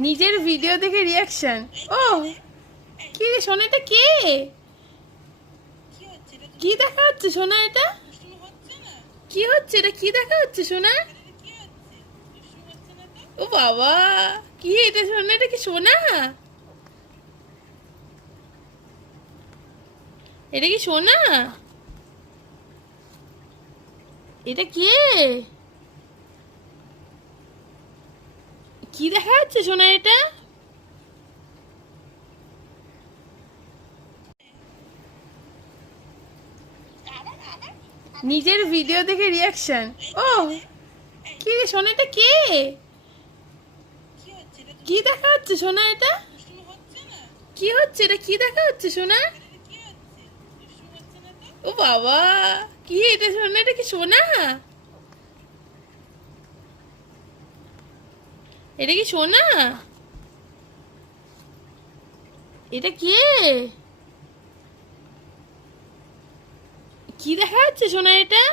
নিজের ভিডিও দেখে রিয়াকশন। ও কি রে সোনা, এটা কে? কি দেখা হচ্ছে সোনা এটা? কি হচ্ছে এটা? কি দেখা হচ্ছে সোনা? ও বাবা, কি এটা সোনা? এটা কি সোনা? এটা কি সোনা? এটা কে? কি দেখা যাচ্ছে সোনা এটা? নিজের ভিডিও দেখে রিয়াকশন। ও কি রে সোনা, এটা কে? কি দেখা হচ্ছে সোনা এটা? কি হচ্ছে এটা? কি দেখা হচ্ছে সোনা? ও বাবা, কি এটা সোনা? এটা কি সোনা? এটা কি সোনা? এটা কে? কি দেখা যাচ্ছে সোনা এটা?